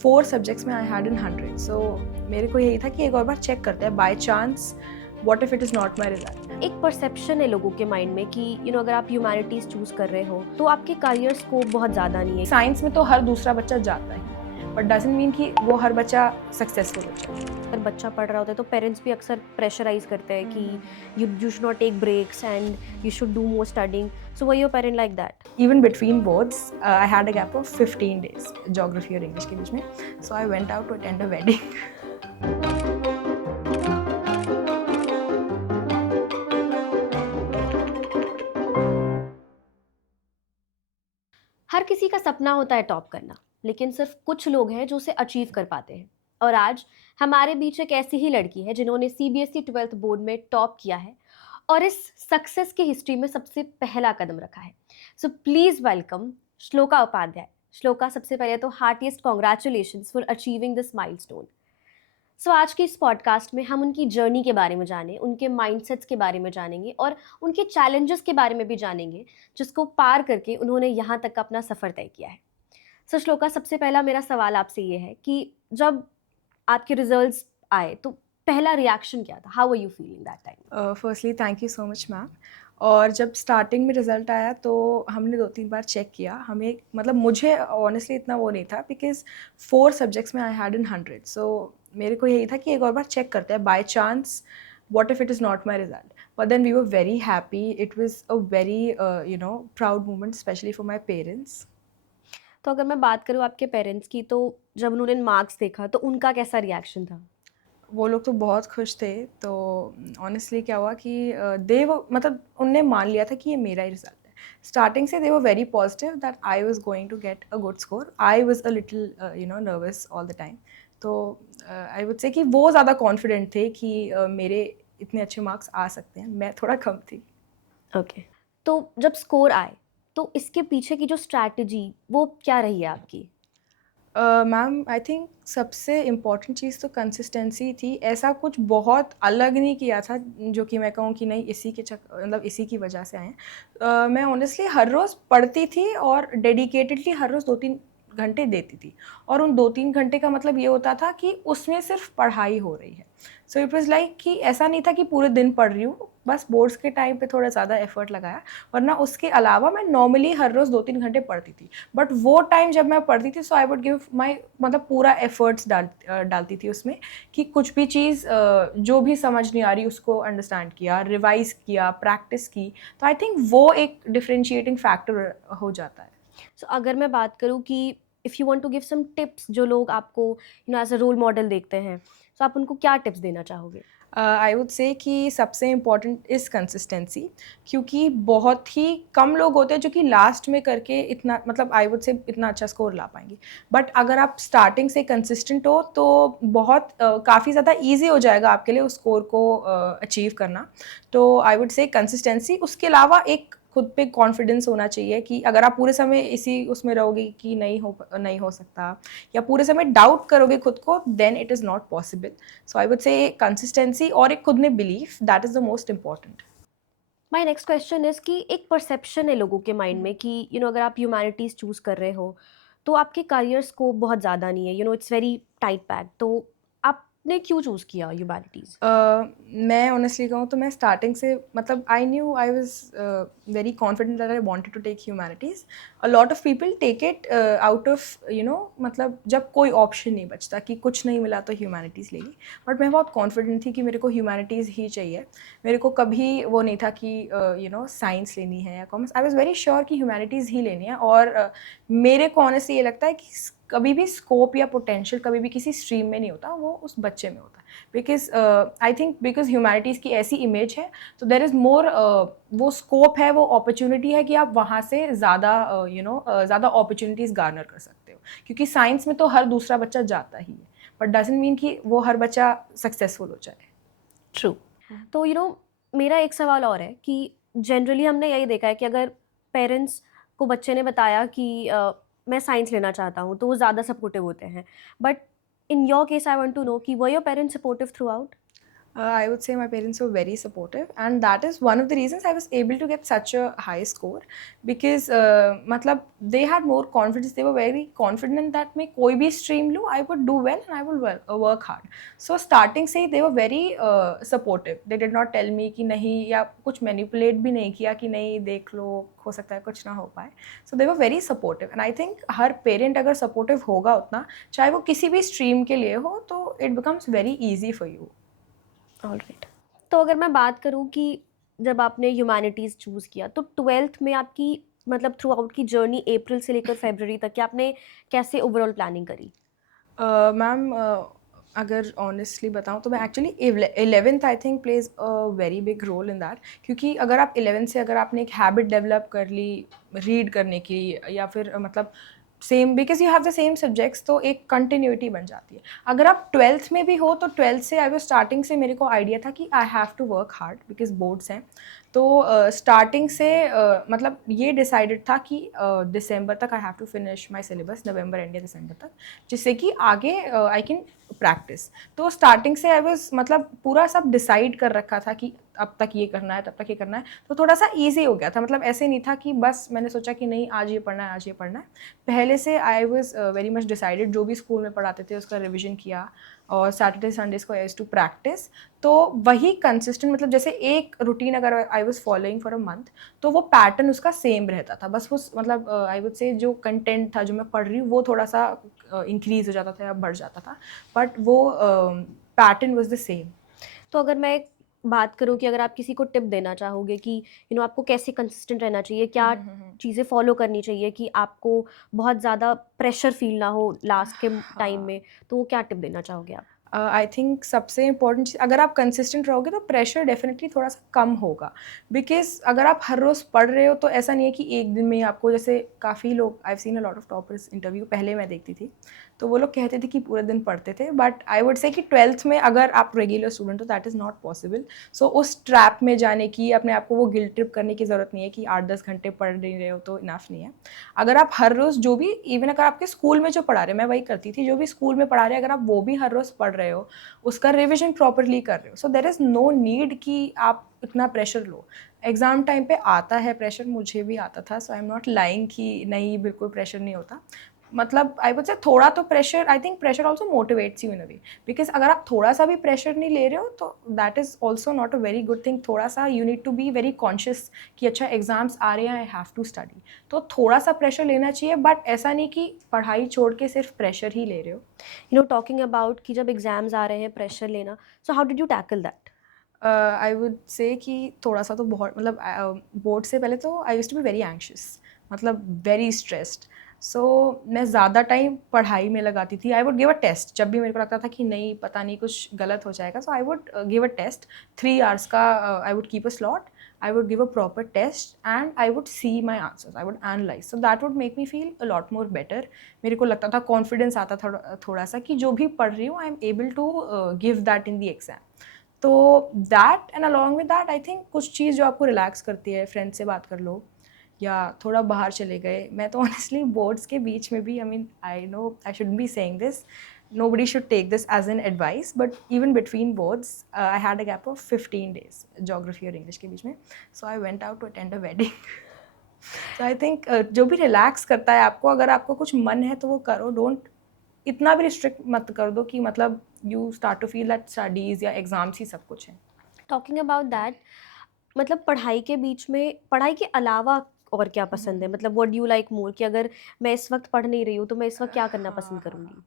4 subjects में I had in 100, सो मेरे को यही था कि एक और बार चेक करते हैं, by chance what if it is not my result. एक परसेप्शन है लोगों के माइंड में कि अगर आप ह्यूमैनिटीज चूज कर रहे हो तो आपके करियर स्कोप बहुत ज़्यादा नहीं है। साइंस में तो हर दूसरा बच्चा जाता ही, बट डजंट मीन कि वो हर बच्चा सक्सेसफुल हो जाए। अगर बच्चा पढ़ रहा होता है तो पेरेंट्स भी अक्सर प्रेशराइज करते हैं कि you should not take breaks and you should do more studying. So were your parent like that? Even between boards, I had a gap of 15 days, geography और English के बीच में, so I went out to attend a wedding. हर किसी का सपना होता है top करना, लेकिन सिर्फ कुछ लोग हैं जो उसे अचीव कर पाते हैं। और आज हमारे बीच एक ऐसी ही लड़की है जिन्होंने सीबीएसई 12th बोर्ड में टॉप किया है और इस सक्सेस की हिस्ट्री में सबसे पहला कदम रखा है। So please welcome Shloka Upadhyay. Shloka, सबसे पहले तो heartiest congratulations for achieving this milestone. So आज के इस पॉडकास्ट में हम उनकी जर्नी के बारे में जानें, उनके माइंडसेट्स के बारे में जानेंगे और उनके चैलेंजेस के बारे में भी जानेंगे जिसको पार करके उन्होंने यहाँ तक का अपना सफ़र तय किया है। सो श्लोका, सबसे पहला मेरा सवाल आपसे ये है कि जब आपके रिजल्ट्स आए तो पहला रिएक्शन क्या था? How are you feeling that time? Firstly thank you so much ma'am. और जब स्टार्टिंग में रिज़ल्ट आया तो हमने 2-3 बार चेक किया। हमें मतलब मुझे ऑनेस्टली इतना वो नहीं था, बिकॉज़ 4 सब्जेक्ट्स में आई हैड इन 100, सो मेरे को यही था कि एक और बार चेक करते हैं, by chance what if it is not my result. But then we were very happy, it was a very proud moment specially for my parents. तो अगर मैं बात करूँ आपके पेरेंट्स की, तो जब उन्होंने मार्क्स देखा तो उनका कैसा रिएक्शन था? वो लोग तो बहुत खुश थे। तो ऑनेस्टली क्या हुआ कि दे वो मतलब उनने मान लिया था कि ये मेरा ही रिज़ल्ट है। स्टार्टिंग से they were very positive that I was going to get a good score. I was a little nervous all the time. तो आई वुड से कि वो ज़्यादा कॉन्फिडेंट थे कि मेरे इतने अच्छे मार्क्स आ सकते हैं, मैं थोड़ा कम थी। ओके। तो जब स्कोर आए तो इसके पीछे की जो स्ट्रैटेजी वो क्या रही है आपकी? मैम आई थिंक सबसे इम्पॉर्टेंट चीज़ तो कंसिस्टेंसी थी। ऐसा कुछ बहुत अलग नहीं किया था जो कि मैं कहूँ कि नहीं इसी के मतलब इसी की वजह से आए हैं। मैं ऑनेस्टली हर रोज़ पढ़ती थी और डेडिकेटेडली हर रोज़ 2-3 घंटे देती थी। और उन 2-3 घंटे का मतलब ये होता था कि उसमें सिर्फ पढ़ाई हो रही है। सो इट वाज़ लाइक कि ऐसा नहीं था कि पूरे दिन पढ़ रही हूँ, बस बोर्ड्स के टाइम पे थोड़ा ज़्यादा एफर्ट लगाया, वरना उसके अलावा मैं नॉर्मली हर रोज़ 2-3 घंटे पढ़ती थी। बट वो टाइम जब मैं पढ़ती थी, सो आई वुड गिव माई मतलब पूरा एफर्ट्स डालती थी उसमें कि कुछ भी चीज़ जो भी समझ नहीं आ रही उसको अंडरस्टैंड किया, रिवाइज़ किया, प्रैक्टिस की। तो आई थिंक वो एक डिफरेंशिएटिंग फैक्टर हो जाता है। सो अगर मैं बात करूँ कि if you want to give some tips, जो लोग आपको एज़ अ रोल मॉडल देखते हैं, तो आप उनको क्या टिप्स देना चाहोगे? आई वुड से कि सबसे इम्पॉर्टेंट इज़ कंसिस्टेंसी, क्योंकि बहुत ही कम लोग होते हैं जो कि लास्ट में करके इतना मतलब आई वुड से इतना अच्छा स्कोर ला पाएंगे। बट अगर आप स्टार्टिंग से कंसिस्टेंट हो तो बहुत काफ़ी ज़्यादा ईजी हो जाएगा आपके लिए उस स्कोर को अचीव करना। तो आई वुड से कंसिस्टेंसी, उसके अलावा एक खुद पे कॉन्फिडेंस होना चाहिए कि अगर आप पूरे समय इसी उसमें रहोगे कि नहीं हो सकता, या पूरे समय डाउट करोगे खुद को, then it is not possible. So I would say consistency और एक खुद में belief, that is the most important. My next question is कि एक परसेप्शन है लोगों के माइंड में कि अगर आप ह्यूमैनिटीज़ चूज़ कर रहे हो तो आपके करियर स्कोप बहुत ज़्यादा नहीं है, इट्स वेरी टाइट पैक। तो आपने क्यों चूज़ किया ह्यूमैनिटीज़? मैं ऑनेस्टली कहूँ तो मैं स्टार्टिंग से मतलब I knew I was very confident that I wanted to take humanities. A lot of people take it out of मतलब जब कोई ऑप्शन नहीं बचता कि कुछ नहीं मिला तो ह्यूमैनिटीज़ लेगी। बट मैं बहुत कॉन्फिडेंट थी कि मेरे को ह्यूमैनिटीज़ ही चाहिए। मेरे को कभी वो नहीं था कि साइंस लेनी है या commerce. I was very sure कि ह्यूमैनिटीज़ ही लेनी है। और मेरे को ऑनेस्टली ये लगता है कि कभी भी स्कोप या पोटेंशियल कभी भी किसी स्ट्रीम में नहीं होता, वो उस बच्चे में होता है। Because I think because humanities की ऐसी इमेज है, तो देर इज़ मोर वो स्कोप है, वो अपॉर्चुनिटी है कि आप वहाँ से ज़्यादा ज़्यादा अपॉर्चुनिटीज़ गार्नर कर सकते हो। क्योंकि साइंस में तो हर दूसरा बच्चा जाता ही है, बट डजंट मीन कि वो हर बच्चा सक्सेसफुल हो जाए। ट्रू। तो मेरा एक सवाल और है कि जनरली हमने यही देखा है कि अगर पेरेंट्स को बच्चे ने बताया कि मैं साइंस लेना चाहता हूँ तो वो ज़्यादा सपोर्टिव होते हैं। But in your case I want to know कि were your parents supportive throughout? I would say my parents were very supportive, and that is one of the reasons I was able to get such a high score because matlab they had more confidence. They were very confident that मैं कोई भी stream लूँ, I would do well and I would work hard. So starting से they were very supportive. They did not tell me कि नहीं या कुछ manipulate भी नहीं किया कि नहीं देख लो हो सकता है कुछ ना हो पाए. So they were very supportive, and I think her parent अगर supportive होगा उतना, चाहे वो किसी भी stream के लिए हो, तो it becomes very easy for you. Alright. तो अगर मैं बात करूँ कि जब आपने ह्यूमैनिटीज़ चूज़ किया तो 12th में आपकी मतलब थ्रू आउट की जर्नी अप्रैल से लेकर फरवरी तक की आपने कैसे ओवरऑल प्लानिंग करी? मैम अगर ऑनेस्टली बताऊँ तो मैं actually 11th I think plays a very big role in that, क्योंकि अगर आप 11th से अगर आपने एक हैबिट डेवलप कर ली रीड करने की या फिर मतलब same because you have the same subjects, तो एक कंटिन्यूटी बन जाती है. अगर आप 12th में भी हो तो 12th से आई वो स्टार्टिंग से मेरे को आइडिया था कि I have to work hard because boards हैं. तो स्टार्टिंग से मतलब ये डिसाइडेड था कि दिसंबर तक I have to finish my syllabus, नवंबर एंड या दिसंबर तक, जिससे कि आगे आई कैन प्रैक्टिस. तो स्टार्टिंग से आई वाज मतलब पूरा सब डिसाइड कर रखा था कि अब तक ये करना है तब तक ये करना है, तो थोड़ा सा ईजी हो गया था. मतलब ऐसे नहीं था कि बस मैंने सोचा कि नहीं आज ये पढ़ना है आज ये पढ़ना है. पहले से I was very much decided, जो भी स्कूल में पढ़ाते थे उसका रिविजन किया और सैटरडे संडेज को आई यूज्ड टू प्रैक्टिस. तो वही कंसिस्टेंट मतलब जैसे एक रूटीन अगर I was following for a month, तो वो पैटर्न उसका सेम रहता था. बस वो मतलब आई वुड से जो कंटेंट था जो मैं पढ़ रही हूँ वो थोड़ा सा इंक्रीज हो जाता था या बढ़ जाता था, बट वो पैटर्न वाज द सेम. तो अगर मैं एक बात करूँ कि अगर आप किसी को टिप देना चाहोगे कि आपको कैसे कंसिस्टेंट रहना चाहिए, क्या चीज़ें फॉलो करनी चाहिए कि आपको बहुत ज़्यादा प्रेशर फील ना हो लास्ट के टाइम में, तो वो क्या टिप देना चाहोगे आप? आई थिंक सबसे इम्पोर्टेंट चीज़, अगर आप कंसिस्टेंट रहोगे तो प्रेशर डेफिनेटली थोड़ा सा कम होगा. बिकॉज अगर आप हर रोज़ पढ़ रहे हो तो ऐसा नहीं है कि एक दिन में आपको, जैसे काफ़ी लोग, आई have scene a lot of toppers interview पहले मैं देखती थी, तो वो लोग कहते थे कि पूरे दिन पढ़ते थे, बट आई वुड से कि 12th में अगर आप रेगुलर स्टूडेंट हो दैट इज़ नॉट पॉसिबल. सो उस ट्रैप में जाने की, अपने आप को वो गिल्ट ट्रिप करने की ज़रूरत नहीं है कि 8-10 घंटे पढ़ नहीं रहे हो तो इनफ नहीं है. अगर आप हर रोज़ जो भी, इवन अगर आपके स्कूल में जो पढ़ा रहे, मैं वही करती थी, जो भी स्कूल में पढ़ा रहे अगर आप वो भी हर रोज़ पढ़ रहे हो, उसका रिविजन प्रॉपरली कर रहे हो, so there is no need कि आप इतना प्रेशर लो. एग्ज़ाम टाइम पे आता है प्रेशर, मुझे भी आता था, सो आई एम नॉट लाइंग कि नहीं बिल्कुल प्रेशर नहीं होता. मतलब आई वुड से थोड़ा तो pressure, I think pressure also motivates you in a way, because अगर आप थोड़ा सा भी प्रेशर नहीं ले रहे हो तो that is also not a very good thing. थोड़ा सा you need to be very conscious कि अच्छा एग्जाम्स आ रहे हैं, आई हैव टू स्टडी, तो थोड़ा सा प्रेशर लेना चाहिए, बट ऐसा नहीं कि पढ़ाई छोड़ के सिर्फ प्रेशर ही ले रहे हो. टॉकिंग अबाउट कि जब एग्ज़ाम्स आ रहे हैं, प्रेशर लेना, सो how did you tackle that? I would say कि थोड़ा सा तो बहुत मतलब बोर्ड से पहले तो I used to be very anxious, मतलब वेरी स्ट्रेस्ड. सो मैं ज़्यादा टाइम पढ़ाई में लगाती थी. I would give a test जब भी मेरे को लगता था कि नहीं पता नहीं कुछ गलत हो जाएगा, so I would give a test 3 hours का. I would keep a slot, I would give a proper test and I would see my answers. I would analyze. So that would make me feel a lot more better. मेरे को लगता था confidence आता था थोड़ा सा कि जो भी पढ़ रही हूँ I am able to give that in the exam. तो that and along with that I think कुछ चीज़ जो आपको रिलैक्स करती है, फ्रेंड से बात कर लो या थोड़ा बाहर चले गए. मैं तो ऑनेस्टली बोर्ड्स के बीच में भी, I mean I know I should be saying this, nobody should take this as an advice, but even between boards I had a gap of 15 days geography और english के बीच में, so I went out to attend a wedding. So I think जो भी relax करता है आपको, अगर आपको कुछ मन है तो वो करो. डोंट इतना भी रिस्ट्रिक्ट मत कर दो कि मतलब you start to feel that studies या एग्जाम्स ही सब कुछ है. टॉकिंग अबाउट दैट, मतलब पढ़ाई के बीच में पढ़ाई के अलावा और क्या पसंद है? मतलब what do you like more कि अगर मैं इस वक़्त पढ़ नहीं रही हूँ, तो मैं इस वक़्त क्या करना पसंद करूँगी?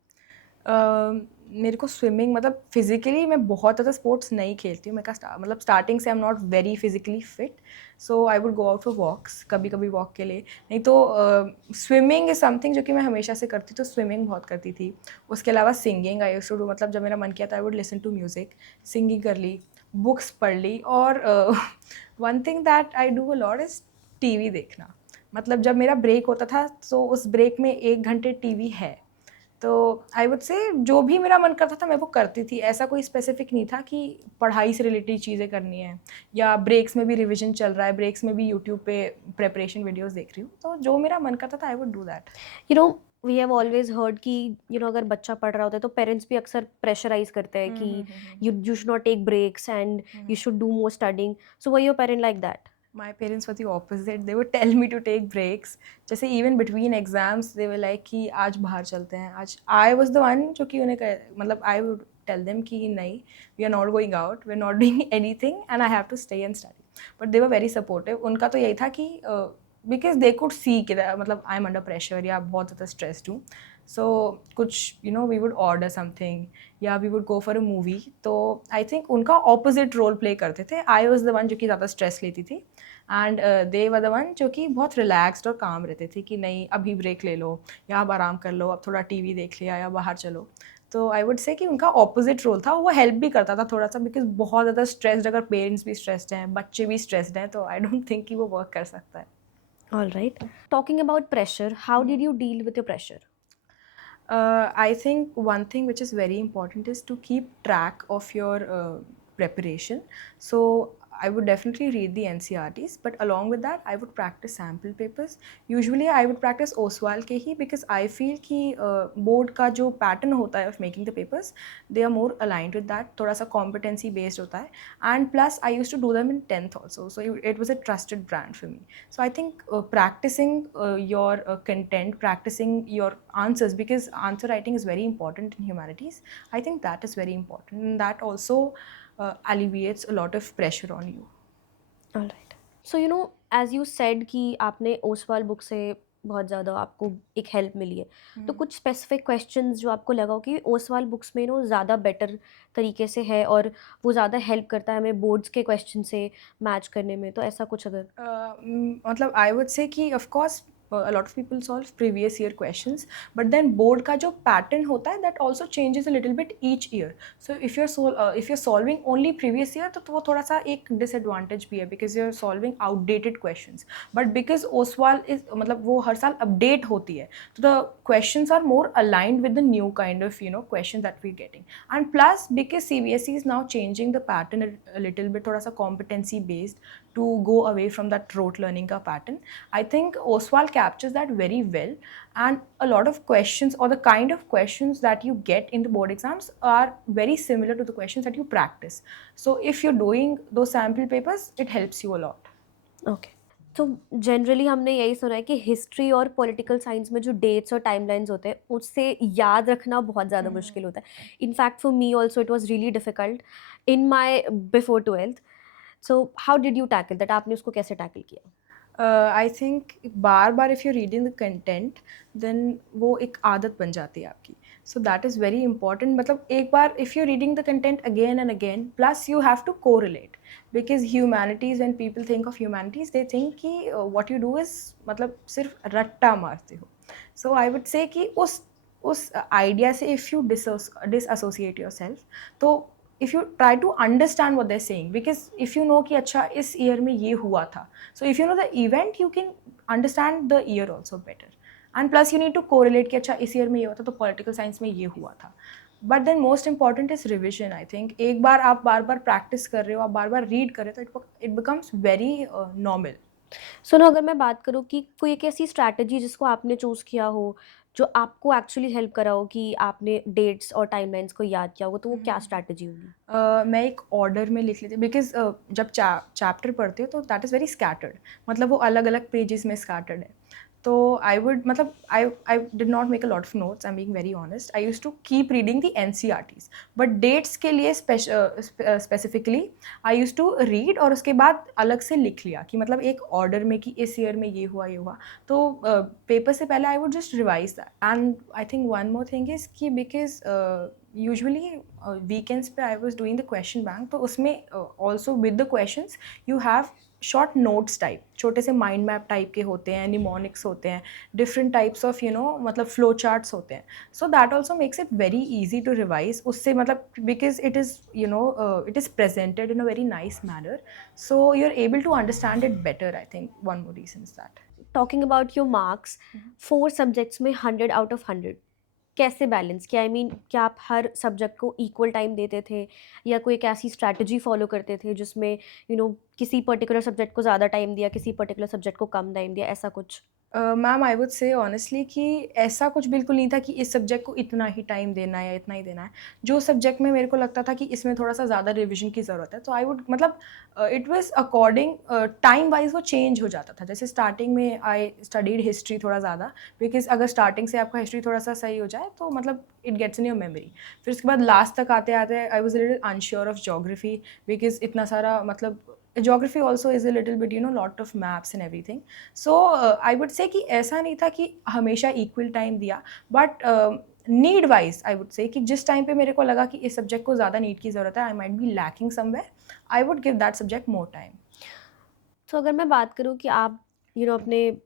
मेरे को स्विमिंग, मतलब फिज़िकली मैं बहुत ज़्यादा स्पोर्ट्स नहीं खेलती हूँ. मैं मतलब स्टार्टिंग से I am not very physically fit, so I would go out for walks, कभी कभी वॉक के लिए. नहीं तो स्विमिंग इज़ समथिंग जो कि मैं हमेशा से करती, तो स्विमिंग बहुत करती थी. उसके अलावा singing I used to do, मतलब जब मेरा मन किया था I would listen to music, singing कर ली, बुक्स पढ़ ली. और one thing that I do a lot is TV देखना. मतलब जब मेरा ब्रेक होता था तो उस ब्रेक में 1 घंटे टीवी है, तो आई वुड से जो भी मेरा मन करता था मैं वो करती थी. ऐसा कोई स्पेसिफिक नहीं था कि पढ़ाई से रिलेटेड चीज़ें करनी है या ब्रेक्स में भी रिवीजन चल रहा है, ब्रेक्स में भी यूट्यूब पे प्रेपरेशन वीडियोस देख रही हूँ, तो जो मेरा मन करता था I would do that. You know we have always heard कि अगर बच्चा पढ़ रहा होता है तो पेरेंट्स भी अक्सर प्रेशराइज करते हैं कि you should not take breaks and you should do more studying. So were your parent like that? My parents were the opposite. They would tell me to take breaks. जैसे even between exams, they were like कि आज बाहर चलते हैं. आज I was the one जो कि उन्हें मतलब I would tell them कि नहीं, we are not going out, we are not doing anything, and I have to stay and study. But they were very supportive. उनका तो यही था कि because they could see कि मतलब I'm under pressure या बहुत ज़्यादा stressed हूँ. So कुछ we would order something या we would go for a movie. तो I think उनका opposite role play करते थे. I was the one जो कि ज़्यादा stress लेती थी and they were the one जो कि बहुत रिलैक्स्ड और काम रहते थे कि नहीं अभी ब्रेक ले लो या अब आराम कर लो, अब थोड़ा टीवी देख लिया या बाहर चलो. तो आई वुड से कि उनका ऑपोजिट रोल था. वो हेल्प भी करता था थोड़ा सा बिकॉज बहुत ज़्यादा स्ट्रेस्ड, अगर पेरेंट्स भी स्ट्रेस्ड हैं, बच्चे भी स्ट्रेस्ड हैं, तो आई डोंट थिंक कि वो वर्क कर सकता है. All right. Talking about pressure, how did you deal with your pressure? I think one thing which is very important is to keep track of your preparation. So I would definitely read the NCRTs, but along with that, I would practice sample papers. Usually, I would practice OSWAL के ही because I feel कि board का जो pattern होता है of making the papers, they are more aligned with that. थोड़ा सा competency based होता है, and plus I used to do them in 10th also, so it was a trusted brand for me. So I think practicing your content, practicing your answers, because answer writing is very important in humanities. I think that is very important, and that also alleviates a lot of pressure on you. All right. So as you said कि आपने Oswal book से बहुत ज़्यादा आपको एक help मिली है, तो कुछ स्पेसिफिक क्वेश्चंस जो आपको लगा हो कि ओसवाल बुक्स में ज़्यादा बेटर तरीके से है और वो ज़्यादा हेल्प करता है हमें बोर्ड्स के क्वेश्चन से मैच करने में, तो ऐसा कुछ अगर मतलब आई वुड से कि of course a lot of people solve previous year questions, but then board का जो pattern होता है that also changes a little bit each year. So if you're solving only previous year, तो वो थोड़ा सा एक disadvantage भी है because you're solving outdated questions. But because OSWAL is मतलब वो हर साल update होती है, तो the questions are more aligned with the new kind of questions that we're getting. And plus because CBSE is now changing the pattern a little bit, थोड़ा सा competency based to go away from that rote learning का pattern. I think OSWAL captures that very well, and a lot of questions or the kind of questions that you get in the board exams are very similar to the questions that you practice. So if you're doing those sample papers, it helps you a lot. Okay. तो generally हमने यही सुना है कि history और political science में जो dates और टाइमलाइंस होते हैं उससे याद रखना बहुत ज़्यादा मुश्किल होता है. In fact for me also it was really difficult in my before 12th. So how did you tackle that? आपने उसको कैसे टैकल किया? आई थिंक बार बार if you reading the content then वो एक आदत बन जाती है आपकी. So that is very important. मतलब एक बार if you reading the content again and again, plus you have to को relate because humanities, when people think of humanities they think कि व्हाट यू डू इज़ मतलब सिर्फ रट्टा मारते हो. सो आई वुड से कि उस आइडिया से if you dissociate your self, तो if you try to understand what they're saying, because if you know कि अच्छा इस year में ये हुआ था, so if you know the event you can understand the year also better, and plus you need to correlate कि अच्छा इस year में ये हुआ था तो political science में ये हुआ था. But then most important is revision. I think एक बार आप बार बार practice कर रहे हो, आप बार बार read कर रहे हो, तो it becomes very normal. सो ना अगर मैं बात करूँ कि कोई एक ऐसी स्ट्रैटेजी जिसको आपने चूज़ किया हो जो आपको एक्चुअली हेल्प करा हो कि आपने डेट्स और टाइमलाइंस को याद किया होगा, तो वो क्या स्ट्रैटेजी होगी? मैं एक ऑर्डर में लिख लेती बिकॉज जब चैप्टर पढ़ते हो तो दैट इज़ वेरी स्कैटर्ड. मतलब वो अलग अलग पेजेस में स्कैटर्ड है. तो आई वुड मतलब I did not make a lot of notes. I am being very honest. I use to keep reading the NCRTs, but dates के लिए specifically I use to read और उसके बाद अलग से लिख लिया कि मतलब एक ऑर्डर में कि इस ईयर में ये हुआ ये हुआ. तो पेपर से पहले I would just revise that. And I think one more thing is कि बिकॉज यूजुअली वीकेंड्स पे I was doing the question bank, तो उसमें also with the questions you have short notes type, छोटे से mind map type के होते हैं, mnemonics होते हैं, डिफरेंट टाइप्स ऑफ मतलब फ्लो चार्ट्स होते हैं. So that also makes it very easy to revise. उससे मतलब because it is presented in a very nice manner, so you are able to understand it better. I think one more reason is that. Talking about your marks, 4 subjects में 100 out of 100 कैसे balance किया? I mean क्या आप हर subject को equal time देते थे या कोई एक ऐसी स्ट्रैटेजी फॉलो करते थे जिसमें किसी पर्टिकुलर सब्जेक्ट को ज़्यादा टाइम दिया, किसी पर्टिकुलर सब्जेक्ट को कम टाइम दिया, ऐसा कुछ? मैम आई वुड से ऑनेस्टली कि ऐसा कुछ बिल्कुल नहीं था कि इस सब्जेक्ट को इतना ही टाइम देना है या इतना ही देना है। जो सब्जेक्ट में मेरे को लगता था कि इसमें थोड़ा-सा ज़्यादा रिविज़न की ज़रूरत है, तो आई वुड मतलब it was according time wise वो चेंज हो जाता था। जैसे स्टार्टिंग में आई स्टडीड हिस्ट्री थोड़ा ज़्यादा, बिकॉज़ अगर स्टार्टिंग से आपका हिस्ट्री थोड़ा-सा सही हो जाए तो मतलब it gets in your memory. फिर उसके बाद लास्ट तक आते-आते I was a little unsure of geography, because इतना सारा मतलब geography also is a little bit lot of maps and everything. So I would say कि ऐसा नहीं था कि हमेशा इक्वल टाइम दिया, but need wise I would say कि जिस टाइम पे मेरे को लगा कि इस सब्जेक्ट को ज़्यादा नीड की ज़रूरत है, I might be lacking somewhere, I would give that subject more time. तो अगर मैं बात करूँ कि आप अपने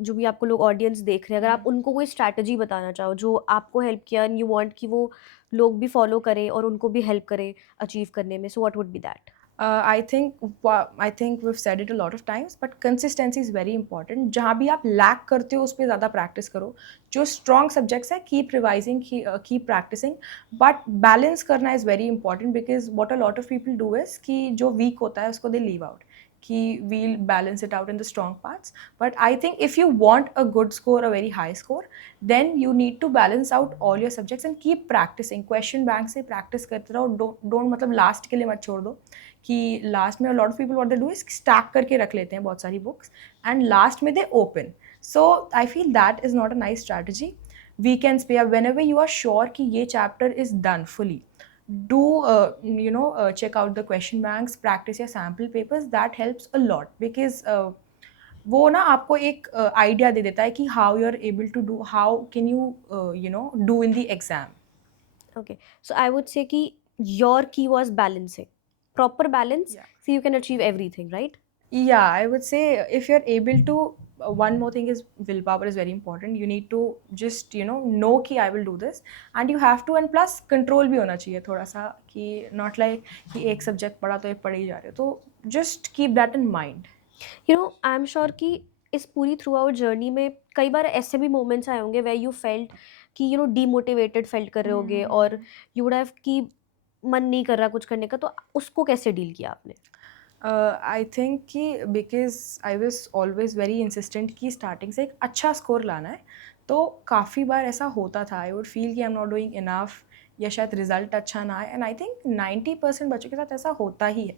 जो भी आपको लोग ऑडियंस देख रहे हैं, अगर आप उनको कोई स्ट्रैटेजी बताना चाहो जो आपको हेल्प किया एंड यू वांट कि वो लोग भी फॉलो करें और उनको भी हेल्प करे अचीव करने में, so what would be that? I think we said it a lot of times, but consistency is very important. जहाँ भी आप लैक करते हो उस पर ज़्यादा प्रैक्टिस करो। जो स्ट्रॉन्ग सब्जेक्ट्स है keep revising, keep practicing, but balance करना is very important, because what a lot of people do is कि जो वीक होता है उसको दे लीव आउट, कि we'll balance it out in the strong parts. But I think if you want a good score, a very high score, then you need to balance out all your subjects and keep practicing। Question bank से practice करते रहो, don't मतलब last के लिए मत छोड़ दो कि लास्ट में lot of people what they do is stack करके रख लेते हैं बहुत सारी बुक्स एंड लास्ट में they open. So I feel that is not a nice strategy. Weekends पे या whenever you are sure कि ये chapter is done fully, do check out the question banks, practice your sample papers, that helps a lot, because वो ना आपको एक idea दे देता है कि how you are able to do, how can you do in the exam. Okay, so I would say कि your key was balancing, proper balance, Yeah. so you can achieve everything, right? Yeah, I would say if you're able to, one more thing is willpower is very important. You need to just know कि I will do this, and you have to, and plus control भी होना चाहिए थोड़ा सा, कि not like कि एक subject पढ़ा तो ये पढ़े ही जा रहे हो, तो just keep that in mind. I am sure कि इस पूरी थ्रू आउट जर्नी में कई बार ऐसे भी मोमेंट्स आए होंगे वेयर यू फेल्ट कि डीमोटिवेटेड फेल्ट कर रहे होगे और यू वुड हैव कि मन नहीं कर रहा कुछ करने का, तो उसको कैसे डील किया आपने? आई थिंक कि because I was always very insistent कि स्टार्टिंग से एक अच्छा स्कोर लाना है, तो काफ़ी बार ऐसा होता था आई वुड फील कि आई एम नॉट डूइंग इनफ, या शायद रिजल्ट अच्छा ना आए, एंड आई थिंक 90% बच्चों के साथ ऐसा होता ही है।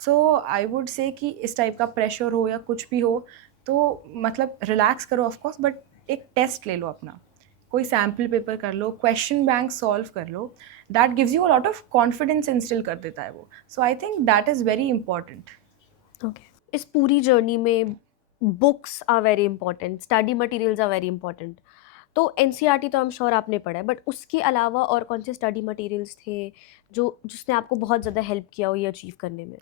सो आई वुड से कि इस टाइप का प्रेशर हो या कुछ भी हो, तो मतलब रिलैक्स करो ऑफकोर्स, बट एक टेस्ट ले लो अपना, कोई सैम्पल पेपर कर लो, क्वेश्चन बैंक सॉल्व कर लो, that gives you a lot of confidence instil कर देता है वो। So I think that is very important. Okay, इस पूरी जर्नी में books are very important, study materials are very important. तो एनसीईआरटी तो आई एम श्योर आपने पढ़ा है, बट उसके अलावा और कौन से स्टडी मटेरियल्स थे जो जिसने आपको बहुत ज़्यादा हेल्प किया हो ये अचीव करने में?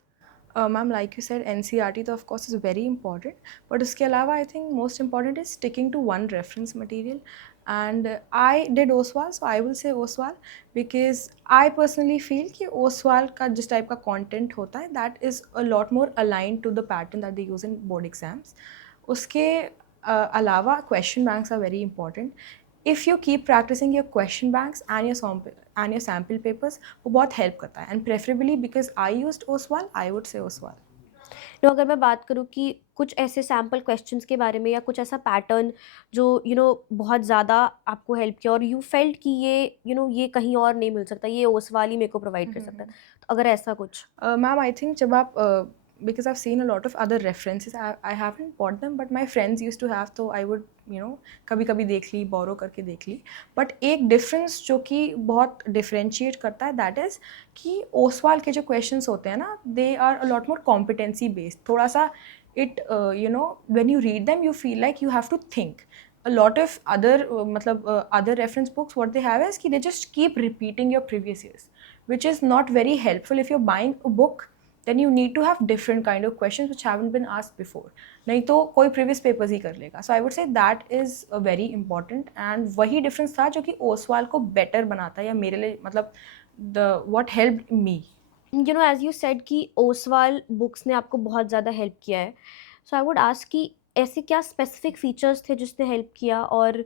Ma'am like you said NCERT तो of course is very important, but उसके अलावा I think most important is sticking to one reference material, and I did Oswaal, so I will say Oswaal, because I personally feel कि ओसवाल का जिस type का content होता है that is a lot more align to the pattern that they use in board exams. उसके अलावा question banks are very important. If you keep practising your question banks and your sample papers, वो बहुत help करता है, and preferably because I used Oswal, I would say Oswal. अगर मैं बात करूँ कि कुछ ऐसे सैम्पल क्वेश्चंस के बारे में या कुछ ऐसा पैटर्न जो बहुत ज़्यादा आपको हेल्प किया और यू फेल्ट कि ये कहीं और नहीं मिल सकता, ये ओसवाल ही मेरे को प्रोवाइड कर सकता है, तो अगर ऐसा कुछ? मैम आई थिंक जब आप because I seen a lot of other references, I haven't bought them, but my friends use to have, तो आई वुड कभी कभी देख ली, बोरो करके देख ली। बट एक डिफरेंस जो कि बहुत डिफ्रेंशिएट करता है दैट इज़ कि ओसवाल के जो क्वेश्चंस होते हैं ना, they are a lot more competency based, थोड़ा सा it when you read them you feel like you have to think. A lot of other मतलब other reference books, what they have is कि they just keep repeating your previous years, which is not very helpful. If you're buying a book, then you need to have different kind of questions which haven't been asked before. नहीं तो कोई previous papers ही कर लेगा. So I would say that is very important, and वही difference था जो कि ओसवाल को better बनाता है, या मेरे लिए मतलब the what helped me. As you said कि ओसवाल बुक्स ने आपको बहुत ज़्यादा हेल्प किया है, सो आई वुड आस्क कि ऐसे क्या स्पेसिफिक फीचर्स थे जिसने हेल्प किया, और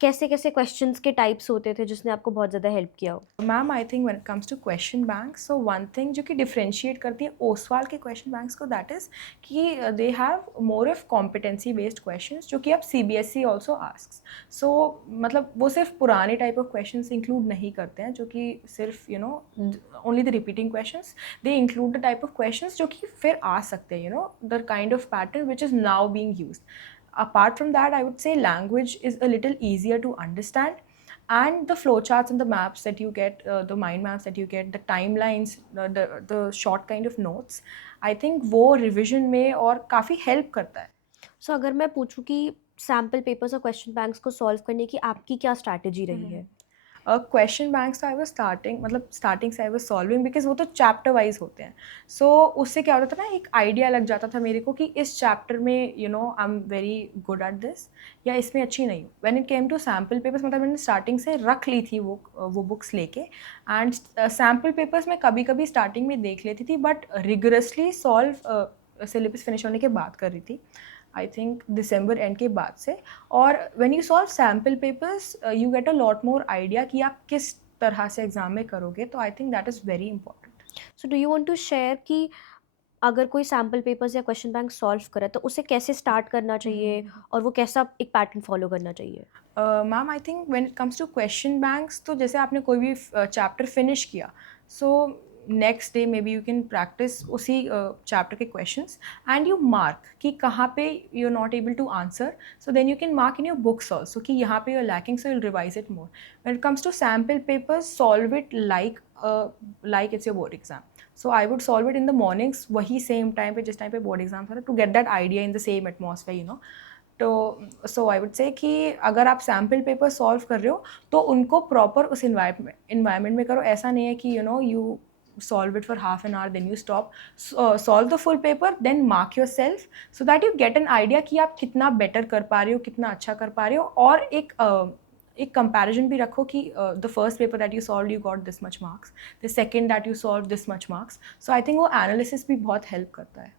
कैसे कैसे क्वेश्चंस के टाइप्स होते थे जिसने आपको बहुत ज़्यादा हेल्प किया हो? Ma'am I think when it comes to question bank, so one thing जो कि डिफरेंशिएट करती है ओसवाल के क्वेश्चन बैंक्स को, दैट इज़ कि they have more of competency based questions जो कि अब CBSE ऑल्सो आस्क्स. सो मतलब वो सिर्फ पुराने टाइप ऑफ क्वेश्चंस इंक्लूड नहीं करते हैं जो कि सिर्फ only the repeating questions. They include the type of questions जो कि फिर आ सकते हैं, the kind of pattern which is now being used. Apart from that, I would say language is a little easier to understand, and the flowcharts and the maps that you get, the mind maps that you get, the timelines, the short kind of notes, I think वो revision में और काफ़ी help करता है. सो अगर मैं पूछूं कि सैम्पल पेपर्स और क्वेश्चन बैंक्स को सॉल्व करने की आपकी क्या स्ट्रैटेजी रही है? क्वेश्चन बैंक्स तो आई वॉज स्टार्टिंग से आई वॉज सॉल्विंग, बिकॉज वो तो चैप्टर वाइज होते हैं. सो उससे क्या होता था ना, एक आइडिया लग जाता था मेरे को कि इस चैप्टर में I am very good at this, या इसमें अच्छी नहीं हूँ. When it came to sample papers, मतलब मैंने स्टार्टिंग से रख ली थी वो बुक्स लेके, एंड सैम्पल पेपर्स मैं कभी कभी स्टार्टिंग में देख लेती थी, but rigorously solve syllabus finish होने के बाद कर रही थी, आई थिंक दिसंबर एंड के बाद से. और when you solve sample papers you get a lot more idea कि आप किस तरह से एग्जाम में करोगे, तो I think that is very important. So do you want to share कि अगर कोई सैम्पल पेपर्स या क्वेश्चन बैंक सॉल्व करे तो उसे कैसे स्टार्ट करना चाहिए और वो कैसा एक पैटर्न फॉलो करना चाहिए? Ma'am I think when it comes to question banks, तो जैसे आपने कोई भी चैप्टर फिनिश किया, so next day maybe you can practise उसी चैप्टर के क्वेश्चंस, एंड यू मार्क कि कहाँ पे you are not able to answer, so then you can mark in your books also कि यहाँ पे you are lacking, so you'll revise it more. When it comes to sample papers, solve it like it's your board exam. So I would solve it in the mornings, वही same time पे जिस time पे board exam था, to get that idea in the same atmosphere. तो सो I would say कि अगर आप sample paper solve कर रहे हो तो उनको प्रॉपर उस इन्वायरमेंट में करो. ऐसा नहीं है कि you solve it for half an hour, then you stop. Solve the full paper, then mark yourself, so that you get an idea कि आप कितना better कर पा रहे हो, कितना अच्छा कर पा रहे हो. और एक कंपैरिजन भी रखो कि the first paper that you solve you got this much marks, the second that you solve this much marks. So I think वो एनालिसिस भी बहुत हेल्प करता है.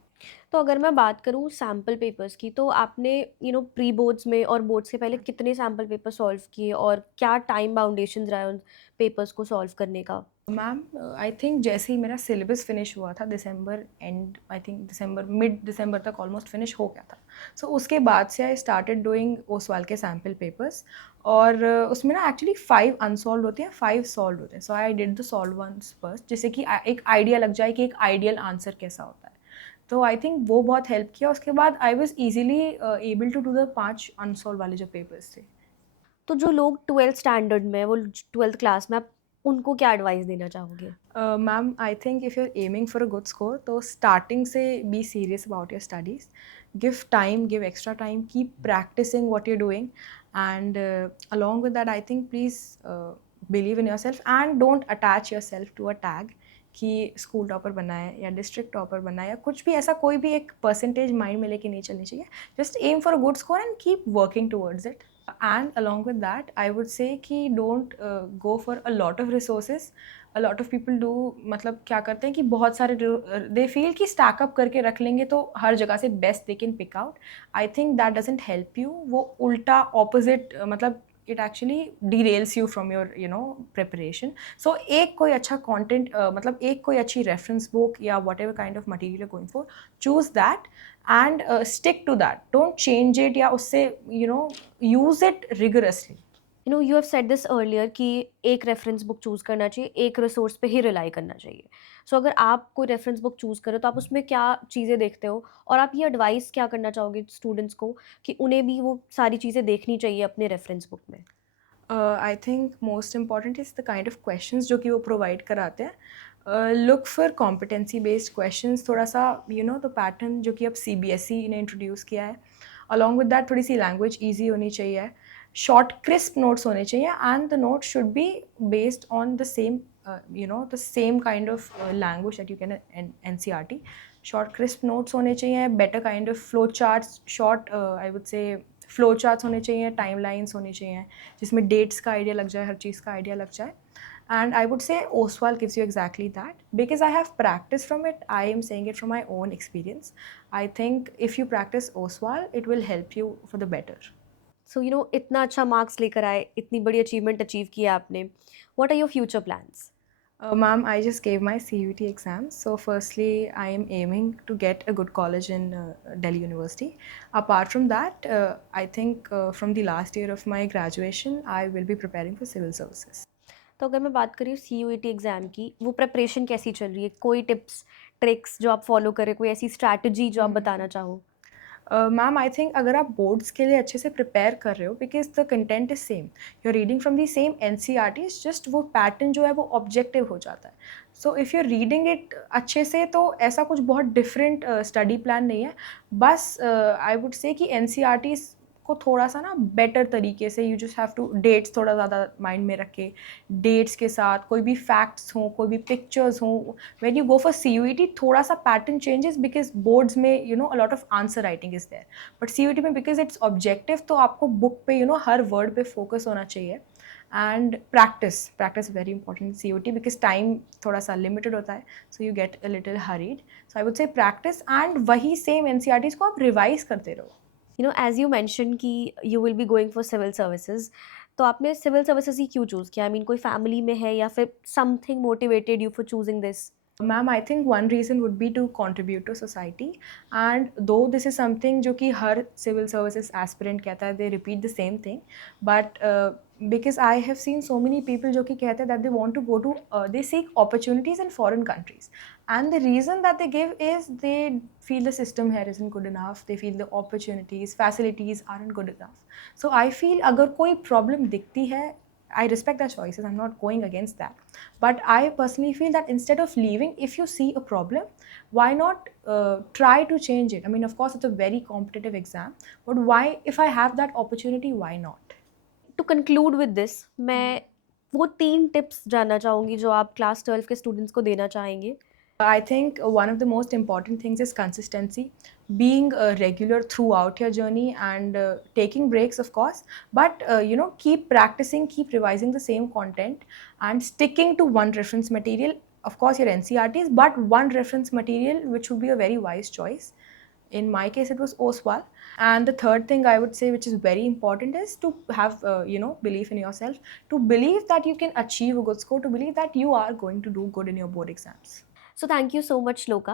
तो अगर मैं बात करूँ सैम्पल पेपर्स की, तो आपने प्री बोर्ड्स में और बोर्ड्स से पहले कितने सैम्पल पेपर सॉल्व किए और क्या टाइम बाउंडेशन रहा है उन पेपर्स को सॉल्व करने का? मैम आई थिंक जैसे ही मेरा सिलेबस फिनिश हुआ था दिसंबर एंड, आई थिंक मिड दिसंबर तक ऑलमोस्ट फिनिश हो गया था. सो उसके बाद से आई स्टार्टेड डूइंग ओसवाल के सैम्पल पेपर्स. और उसमें ना एक्चुअली 5 अनसॉल्व होते हैं, 5 सॉल्व होते हैं. So I did the solve ones first, जैसे कि एक आइडिया लग जाए कि एक आइडियल आंसर कैसा होता है. तो आई थिंक वो बहुत हेल्प किया. उसके बाद I was easily able to do the 5 unsolved वाले जो पेपर्स थे. तो जो लोग 12th स्टैंडर्ड में, वो 12th क्लास में, आप उनको क्या एडवाइस देना चाहोगे? Ma'am I think if you are aiming for a good score, तो स्टार्टिंग से be serious about your studies. Give time, give extra time, keep practising what you're doing, and along with that I think please believe in yourself, and don't attach yourself to a tag कि school topper बनना है या district topper बनना है या कुछ भी ऐसा, कोई भी एक परसेंटेज माइंड में लेके नहीं चलनी चाहिए. Just aim for a good score and keep working towards it. And along with that, I would say कि don't go for a lot of resources. A lot of people do, मतलब क्या करते हैं कि बहुत सारे they feel कि stack up करके रख लेंगे तो हर जगह से best they can pick out. I think that doesn't help you. वो उल्टा opposite, मतलब it actually derails you from your preparation. So एक कोई अच्छा content, मतलब एक कोई अच्छी reference book या whatever kind of material you're going for, choose that and stick to that. Don't change it या उससे use it rigorously. You have said this earlier कि एक रेफरेंस बुक चूज़ करना चाहिए, एक रिसोर्स पे ही रिलाई करना चाहिए. सो अगर आप कोई रेफरेंस बुक चूज़ करें तो आप उसमें क्या चीज़ें देखते हो और आप ये एडवाइस क्या करना चाहोगे स्टूडेंट्स को कि उन्हें भी वो सारी चीज़ें देखनी चाहिए अपने रेफरेंस बुक में? आई think most important is the kind of questions जो कि वो प्रोवाइड कराते हैं. Look for competency based questions. थोड़ा सा द पैटर्न जो कि अब CBSE ने इंट्रोड्यूस किया है, अलॉन्ग विद दैट थोड़ी सी लैंग्वेज ईजी होनी चाहिए, शॉर्ट क्रिस्प नोट्स होने चाहिए, and the note should be based on the same the same kind of language that you can NCERT. Short crisp notes होने चाहिए, better kind of flow charts, short I would से flow charts होने चाहिए, time lines होनी चाहिए जिसमें dates का idea लग जाए, हर चीज़ का आइडिया लग जाए. And I would say OSWAL gives you exactly that, because I have practiced from it. I am saying it from my own experience. I think if you practice OSWAL, it will help you for the better. सो इतना अच्छा marks लेकर आए, इतनी बड़ी achievement achieve किया आपने. What are your future plans? Ma'am, I just gave my CUT exams. So, firstly, I am aiming to get a good college in Delhi University. Apart from that, I think from the last year of my graduation, I will be preparing for civil services. तो अगर मैं बात करी CUET exam की, वो preparation कैसी चल रही है? कोई टिप्स, ट्रिक्स जो आप फॉलो करें, कोई ऐसी स्ट्रैटेजी जो आप बताना चाहो? मैम, आई थिंक अगर आप बोर्ड्स के लिए अच्छे से प्रिपेयर कर रहे हो, because the content is same, you are reading from the same N C R Ts, just वो पैटर्न जो है वो ऑब्जेक्टिव हो जाता है. So if you are reading it अच्छे से, तो ऐसा कुछ बहुत डिफरेंट स्टडी प्लान नहीं है. बस आई वुड से कि एन सी आर टीज को थोड़ा सा ना बेटर तरीके से, you just have to dates थोड़ा ज़्यादा माइंड में रखे, डेट्स के साथ कोई भी फैक्ट्स हों, कोई भी पिक्चर्स हों. when you go for CUET, थोड़ा सा पैटर्न चेंजेस, बिकॉज बोर्ड्स में a lot of answer writing is there, but CUET में बिकॉज इट्स ऑब्जेक्टिव, तो आपको बुक पे हर वर्ड पे फोकस होना चाहिए. And practice very important CUET, because time थोड़ा सा लिमिटेड होता है, so you get a little hurried. So I would say practice, and वही सेम NCERTs को आप रिवाइज करते रहो. As you mention that you will be going for civil services, तो आपने सिविल सर्विसेज ही क्यों चूज़ किया? आई मीन कोई फैमिली में है या फिर something motivated you for choosing this? Ma'am, I think one reason would be to contribute to society. And though this is something जो कि हर सिविल सर्विसेज एस्पिरेंट कहता है, they repeat the same thing, but because I have seen so many people जो कि कहते हैं that they want to go to, they seek opportunities in foreign countries, and the reason that they give is they feel the system here isn't good enough, they feel the opportunities, facilities aren't good enough. So I feel अगर कोई problem दिखती है, I respect their choices, I'm not going against that. But I personally feel that instead of leaving, if you see a problem, why not try to change it? I mean, of course, it's a very competitive exam, but why, if I have that opportunity, why not? To conclude with this, मैं वो 3 tips जानना चाहूँगी जो आप class 12 के students को देना चाहेंगे. I think one of the most important things is consistency, being regular throughout your journey, and taking breaks, of course, but keep practicing, keep revising the same content, and sticking to one reference material. Of course, your NCRTs, but one reference material, which would be a very wise choice. In my case, it was OSWAL. And the third thing I would say, which is very important, is to have belief in yourself, to believe that you can achieve a good score, to believe that you are going to do good in your board exams. So thank you so much shloka.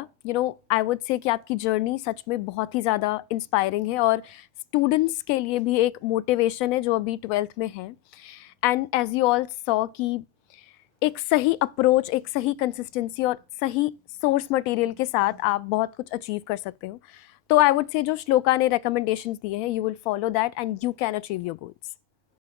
I would say कि आपकी journey सच में बहुत ही ज़्यादा inspiring है और students के लिए भी एक मोटिवेशन है जो अभी 12th में है. And as you all saw कि एक सही अप्रोच, एक सही कंसिस्टेंसी और सही सोर्स मटेरियल के साथ आप बहुत कुछ अचीव कर सकते हो. तो आई वुड से जो श्लोका ने रिकमेंडेशंस दिए हैं, you will follow that and you can achieve your goals.